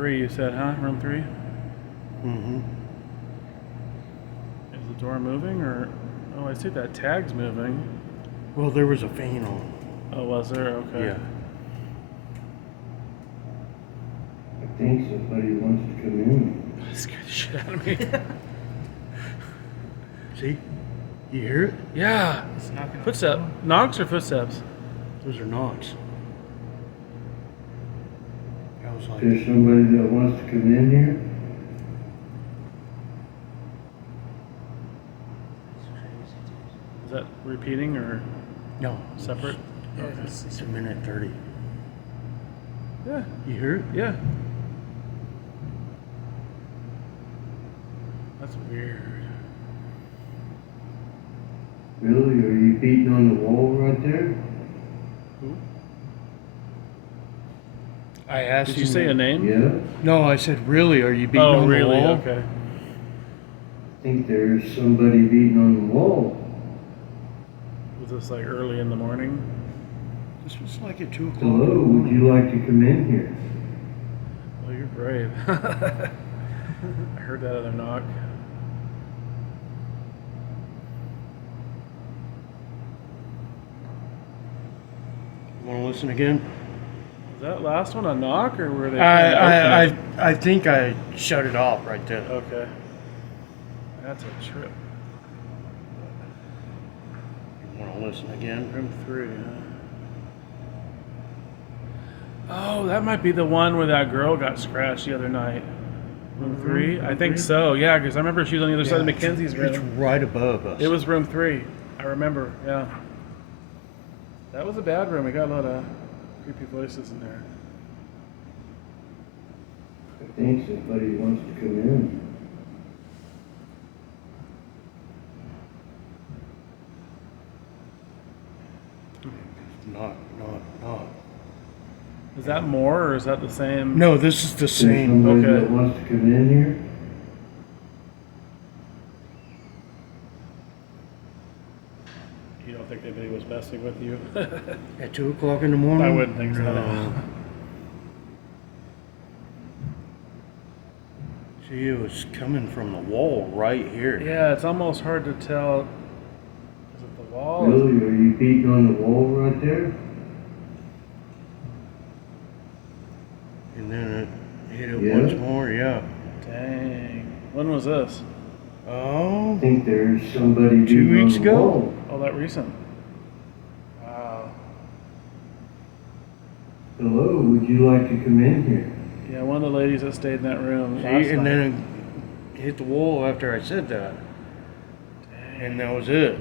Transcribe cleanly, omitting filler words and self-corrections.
3, you said, huh? Room 3? Mm-hmm. Is the door moving or... Oh, I see that tag's moving. Well, there was a fan on. Oh, was there? Okay. Yeah. I think somebody wants to come in. That scared the shit out of me. See? You hear it? Yeah. It's knocking on the Footsteps. door. Knocks or footsteps? Those are knocks. I was like, There's somebody that wants to come in here? Is that repeating or no. separate? Yeah, Okay. It's a minute 30. Yeah. You hear it? Yeah. That's weird. Really? Are you beating on the wall right there? Who? I asked Did him. you say a name? Yeah? No, I said, really? Are you beating Oh, on really? the wall? Okay. I think there's somebody beating on the wall. Was this like early in the morning? This was like at 2 o'clock. Hello, would you like to come in here? Oh, you're brave. I heard that other knock. Want to listen again? Was that last one a knock or were they? I think I shut it off right there. Okay. That's a trip. Want to listen again? Room 3, huh? Oh, that might be the one where that girl got scratched the other night. Room 3? I think so, yeah, because I remember she was on the other side of Mackenzie's room. It's right above us. It was room 3. I remember, yeah. That was a bad room. We got a lot of creepy voices in there. I think somebody wants to come in. Not. Is that more or is that the same? No, this is the There's same. somebody Okay. that wants to come in here? You don't think anybody was messing with you? At 2 o'clock in the morning? I wouldn't think so. No. See, it was coming from the wall right here. Yeah, it's almost hard to tell. Is it the wall? Really? Are you beating on the wall right there? And then it hit it Yeah? once more, yeah. Dang. When was this? Oh, I think there's somebody 2 beating weeks on the ago? wall. Oh, that recent. Wow. Hello, would you like to come in here? Yeah, one of the ladies that stayed in that room see, last and night. then it hit the wall after I said that. And that was it.